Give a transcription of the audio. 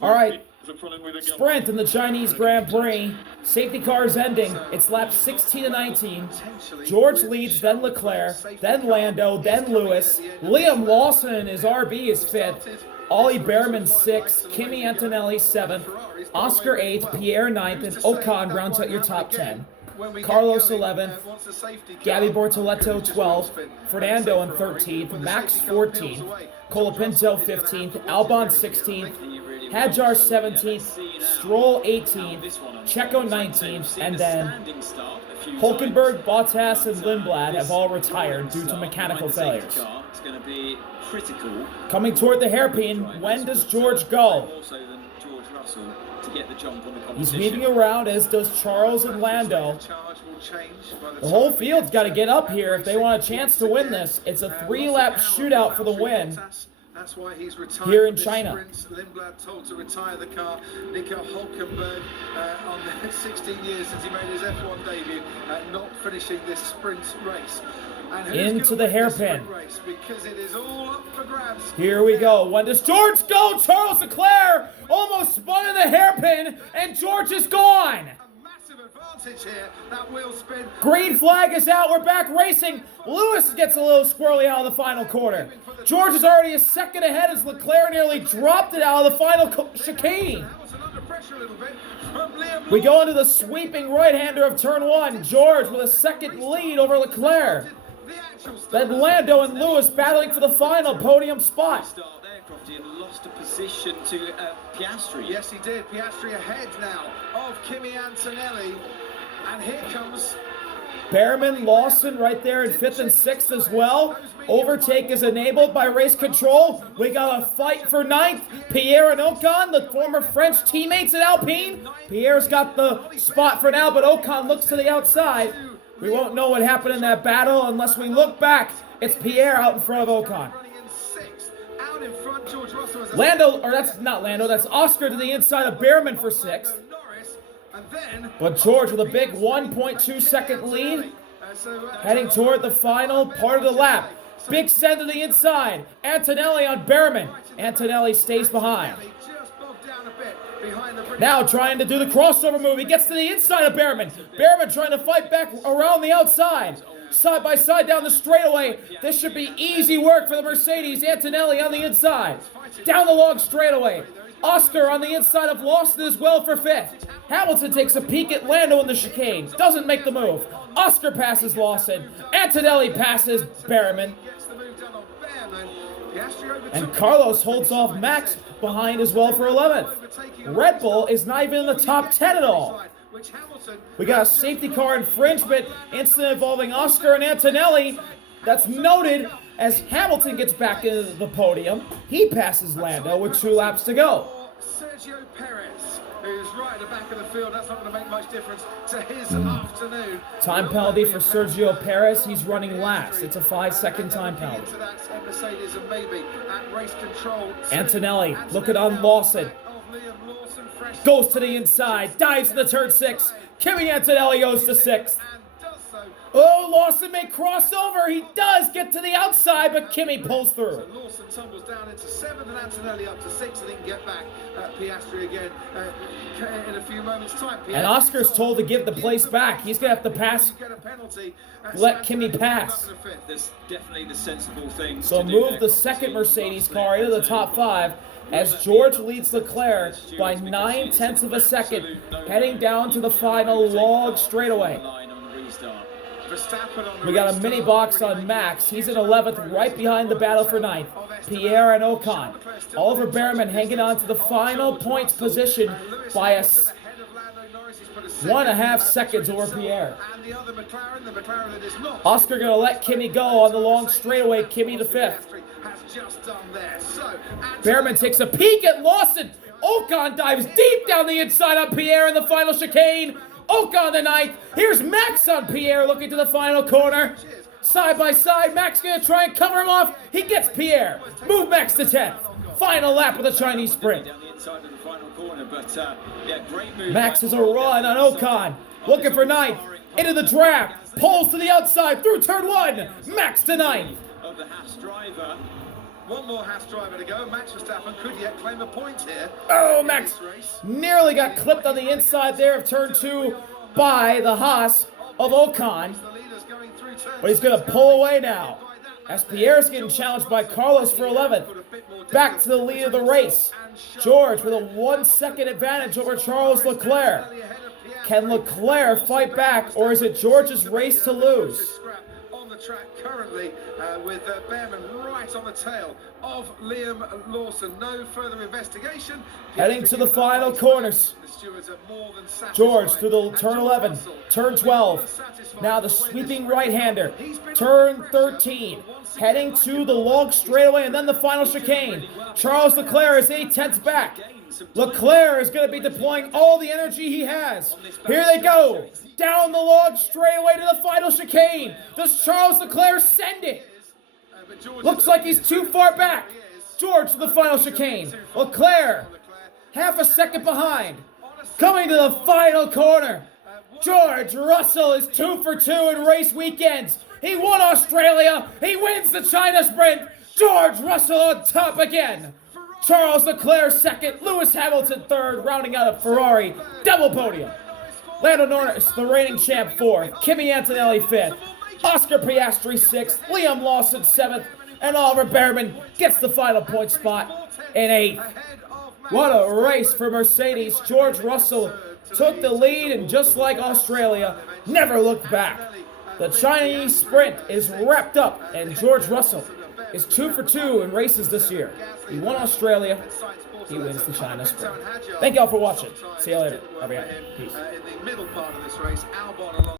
All right, sprint in the Chinese Grand Prix. Safety cars ending. It's laps 16 to 19. George leads, then Leclerc, then Lando, then Lewis. Liam Lawson in his RB is 5th. Ollie Behrman 6th. Kimi Antonelli 7th. Oscar 8th. Pierre 9th. And Ocon rounds out your top 10. Carlos 11th, Gabby Bortoleto 12th, Fernando in 13th, Max 14th, Colapinto 15th, Albon 16th, Hadjar 17th, Stroll 18th, Checo 19th, and then Hulkenberg, Bottas, and Lindblad have all retired due to mechanical failures. Coming toward the hairpin, when does George go? He's weaving around, as does Charles and Lando. The whole field's got to get up here if they want a chance to win this. It's a 3-lap shootout for the win here in China. Lindblad told to retire the car. Nico Hulkenberg on the 16 years since he made his F1 debut, not finishing this sprint race. Into the hairpin. Because it is all up for grabs. Here we go. When does George go? Charles Leclerc almost spun in the hairpin, and George is gone. A massive advantage here. That wheel spin. Green flag is out. We're back racing. Lewis gets a little squirrely out of the final quarter. George is already a second ahead as Leclerc nearly dropped it out of the final chicane. We go into the sweeping right-hander of turn 1. George with a second lead over Leclerc. Then Lando and Lewis battling for the final podium spot. Lost a position to Piastri. Yes, he did. Piastri ahead now of Kimi Antonelli. And here comes Behrman, Lawson right there in 5th and 6th as well. Overtake is enabled by race control. We got a fight for 9th. Pierre and Ocon, the former French teammates at Alpine. Pierre's got the spot for now, but Ocon looks to the outside. We won't know what happened in that battle unless we look back. It's Pierre out in front of Ocon. Lando, or that's not Lando, that's Oscar to the inside of Behrman for 6th. But George with a big 1.2 second lead, heading toward the final part of the lap. Big send to the inside. Antonelli on Behrman. Antonelli stays behind. Now trying to do the crossover move. He gets to the inside of Behrman. Behrman trying to fight back around the outside. Side by side down the straightaway. This should be easy work for the Mercedes. Antonelli on the inside. Down the long straightaway. Oscar on the inside of Lawson as well for 5th. Hamilton takes a peek at Lando in the chicane. Doesn't make the move. Oscar passes Lawson. Antonelli passes Behrman. And Carlos holds off Max behind as well for 11th. Red Bull is not even in the top 10 at all. We got a safety car infringement incident involving Oscar and Antonelli. That's noted as Hamilton gets back into the podium. He passes Lando with 2 laps to go. Sergio Perez, who's right at the back of the field. That's not going to make much difference to his afternoon. Time penalty for Sergio Perez. He's running last. It's a 5-second time penalty. Antonelli looking on Lawson. Goes to the inside. Dives into turn 6. Kimi Antonelli goes to 6th. Oh, Lawson may cross over. He does get to the outside, but Kimi pulls through. Lawson tumbles down into 7th and Antonelli up to 6th, and he can get back Piastri again in a few moments' time. And Oscar's told to give the place back. He's going to have to pass. Let Kimi pass. That's definitely the sensible thing. So move the second Mercedes car into the top 5 as George leads Leclerc by 9/10 of a second, heading down to the final long straightaway. We got a mini box on Max. He's in 11th, right behind the battle for 9th. Pierre and Ocon. Oliver Behrman hanging on to the final points position by a 1.5 seconds over Pierre. Oscar going to let Kimi go on the long straightaway. Kimi to 5th. Behrman takes a peek at Lawson. Ocon dives deep down the inside on Pierre in the final chicane. Ocon the 9th. Here's Max on Pierre looking to the final corner. Side by side, Max going to try and cover him off. He gets Pierre. Move Max to 10th. Final lap of the Chinese sprint. Max has a run on Ocon. Looking for 9th. Into the draft. Pulls to the outside through turn 1. Max to 9th. One more Haas driver to go. Max Verstappen could yet claim a point here. Oh, Max nearly got clipped on the inside there of turn 2 by the Haas of Ocon. But he's going to pull away now, as Pierre's getting challenged by Carlos for 11th. Back to the lead of the race. George with a 1 second advantage over Charles Leclerc. Can Leclerc fight back, or is it George's race to lose? On the track currently with Behrman right on the tail of Liam Lawson. No further investigation. Heading to the final corners. George through the turn 11, turn 12. Now the sweeping right-hander. Turn 13. Heading to the long straightaway and then the final chicane. Charles Leclerc is 8/10 back. Leclerc is going to be deploying all the energy he has. Here they go. Down the long straightaway to the final chicane. Does Charles Leclerc send it? Looks like he's too far back. George to the final chicane. Leclerc, half a second behind. Coming to the final corner. George Russell is 2 for 2 in race weekends. He won Australia. He wins the China Sprint. George Russell on top again. Charles Leclerc second. Lewis Hamilton third. Rounding out a Ferrari double podium. Lando Norris, the reigning champ, 4th. Kimi Antonelli 5th. Oscar Piastri 6th. Liam Lawson 7th. And Oliver Behrman gets the final point spot in 8th. What a race for Mercedes. George Russell took the lead, and just like Australia, never looked back. The Chinese Sprint is wrapped up, and George Russell is 2 for 2 in races this year. He won Australia. He wins the China Sprint. Thank y'all for watching. See you later. Peace. In the middle part of this race, Albon along